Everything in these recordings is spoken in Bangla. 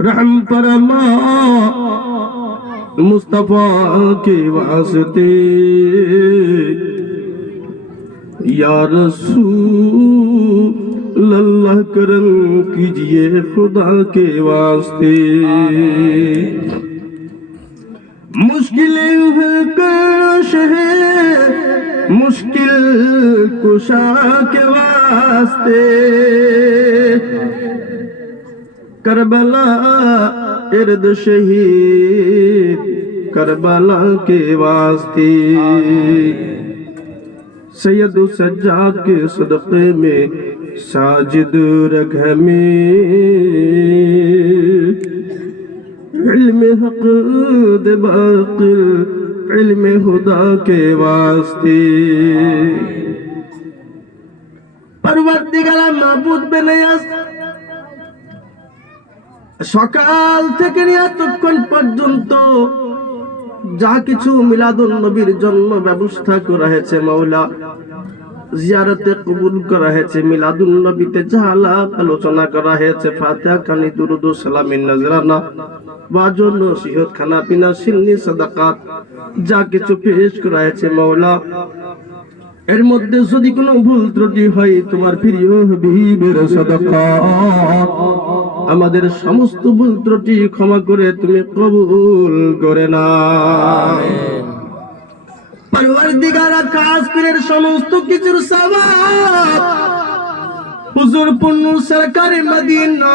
रहम फरमा मुस्तफा के वास्ते या रसूल अल्लाह करम कीजिए खुदा के वास्ते। मुश्किलें कश है मुश्किल कुशा के वास्ते करबला इर्द शहीद करबला के वास्ते सैयद सज्जाद के सदक़े में साजिद रख में इल्म हक़ दे बाक़िल इल्म खुदा के वास्ते। परवरदिगार माबूद बेनियाज সকাল থেকে নিয়ে এতক্ষণ পর্যন্ত যা কিছু মিলাদুন নবীর জন্য ব্যবস্থা করা হয়েছে মাওলা, জিয়ারতে কবুল করা হয়েছে, মিলাদুন নবীতে যা আলোচনা করা হয়েছে, ফাতিহা কানি দুরুদ ও সালামিন নজরানা ওয়াজন নসিহত খানা পিনা সিন্নি সাদাকাত যা কিছু পেশ করা হয়েছে মাওলা, এর মধ্যে যদি কোনো ভুল ত্রুটি হয় তোমার প্রিয় হাবিবের সাদাকা আমাদের সমস্ত ভুল ত্রুটি ক্ষমা করে তুমি কবুল করে নাও। পরওয়ারদিগার খাস পীরের সমস্ত কিছুর সওয়াব হুজুর পূর্ণ সরকারে মদিনা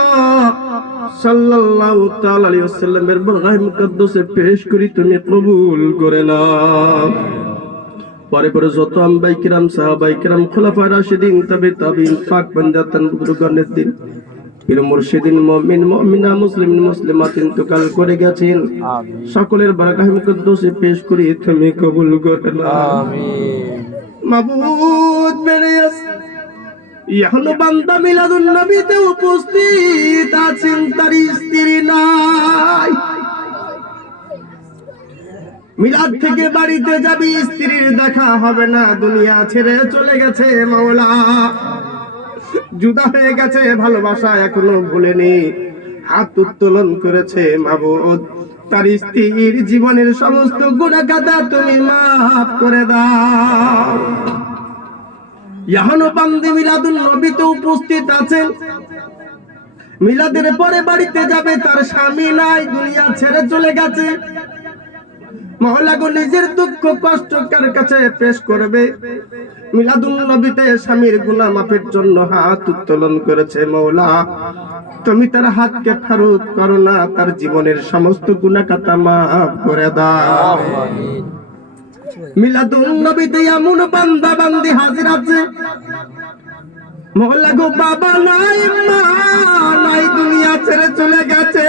সাল্লাল্লাহু তাআলা আলাইহি ওয়াসাল্লামের বরগাহে মুকদ্দাসে পেশ করি তুমি কবুল করে নাও। পরে পরে যত আম্বাই কিরাম সাহাবাই কিরাম খুলাফায়ে রাশিদিন তাবে তাবিঈন পাক বান্দাতান বুজুর্গানের দিন পীর মুর্শিদিন মুমিন মুমিনা মুসলিম মুসলিমাত ইন্তেকাল করে গেছেন, সকলের বরগাহে মুকদ্দাসে পেশ করি তুমি কবুল করে নাও। আমিন। মাবুদ বেনিয়াস ইহনো বান্দা মিলাদুন নবীতে উপস্থিত আছেন, তার স্ত্রী নাই, মিলাদ থেকে বাড়িতে যাবি স্ত্রীর দেখা হবে না, দুনিয়া ছেড়ে চলে গেছে মাওলা, জুদা হয়ে গেছে, ভালোবাসা এখনো ভুলেনি, হাত উত্তোলন করেছে মাবুদ, তার স্ত্রীর জীবনের সমস্ত গুনাহ খাতা তুমি মাফ করে দাও। এখনো বান্দে মিলাদুন নবীতে উপস্থিত আছেন, মিলাদের পরে বাড়িতে যাবে, তার স্বামী নাই, দুনিয়া ছেড়ে চলে গেছে, মাওলা গো নিজের দুঃখ কষ্ট কার কাছে পেশ করবে, মিলাদুন নবীতে স্বামীর গুনাহ মাফের জন্য হাত উত্তোলন করেছে মাওলা, তুমি তার হাতকে ফেরত করো না, তার জীবনের সমস্ত গুনাহ খাতা মাফ করে দাও। আমিন। মিলাদুন নবীতে এমন বান্দা বান্দি হাজির আছে, মাওলা গো বাবা নাই মা নাই, দুনিয়া ছেড়ে চলে গেছে,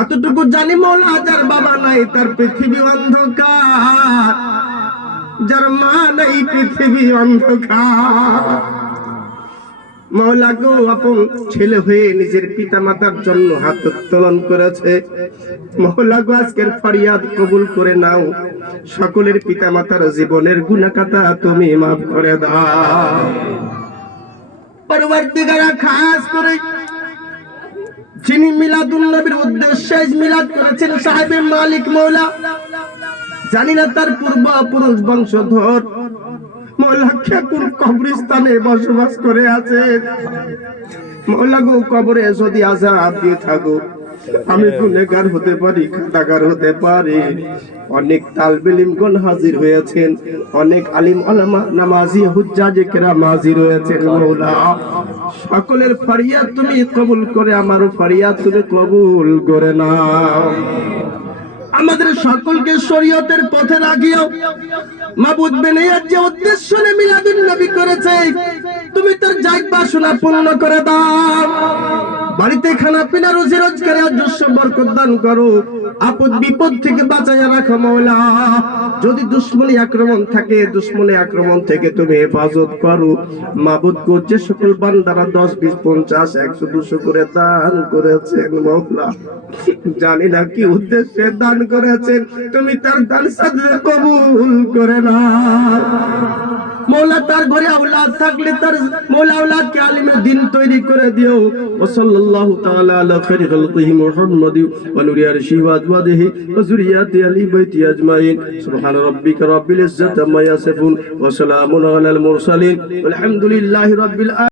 এতটুকু জানি মাওলা যার বাবা নাই তার পৃথিবী অন্ধকার, যার মা নাই পৃথিবী অন্ধকার, মাওলা গো আপন ছেলে হয়ে নিজের পিতা মাতার জন্য হাত উত্তোলন করেছে, মাওলা গো আজকের ফরিয়াদ কবুল করে নাও, সকলের পিতা মাতার জীবনের গুনাহ খাতা তুমি মাফ করে দাও। পরবর্তীকার খাস করে যিনি মিলাদুন নবীর উদ্দেশ্যে মিলাদ করেছেন সাহেবে মালিক মাওলা, জানি না তার পূর্বপুরুষ বংশধর মাওলা কোন কবরস্থানে বসবাস করে আছে, মাওলা গো কবরে যদি আযাব দিয়ে থাকো, আমি গুনাহগার হতে পারি, খাতাগার হতে পারি, অনেক তালবে ইলমগণ হাজির হয়েছেন, অনেক আলিম উলামা নামাজি হুজ্জাজে কেরাম হাজির হয়েছেন মাওলা, সকলের ফরিয়াদ তুমি কবুল করে আমারও ফরিয়াদ তুমি কবুল করে নাও। আমাদের সকলকে শরীয়তের পথে রাখিও মাবুদ বেনিয়াজ যে উদ্দেশ্য নিয়ে মিলাদুন নবী করেছে তুমি তার জায়গ বাসনা পূর্ণ করে দাও, বাড়িতে খানা পিনা রুজি রোজগারে যশ বরকত দান করো, আপদ বিপদ থেকে বাঁচাইয়া রাখো মাওলা, যদি দুশমনী আক্রমণ থাকে দুশমনী আক্রমণ থেকে তুমি হেফাজত করো মাবুদ গো। যে সকল বান্দারা 10 20 50 100 200 করে দান করেছেন মাওলা, জানি না কি উদ্দেশ্যে দান করেছেন, তুমি তার দান সাদকা কবুল করে নাও। মওলা তার ঘরে আওলাদ থাকলে তার মওলা আওলাদকে আলিমে দ্বীন তৈরি করে দিও। ওয়া সাল্লাল্লাহু তাআলা আলা খাইরি খালকিহি মুহাম্মাদি ওয়া নূরি আরশিহি ওয়া আজওয়াজিহি ওয়া যুররিয়াতি আলি বাইতি আজমাইন। সুবহান রাব্বিকা রাব্বিল ইজ্জাতি আম্মা ইয়াসিফুন ওয়া সালামুন আলাল মুরসালিন ওয়ালহামদুলিল্লাহি রাব্বিল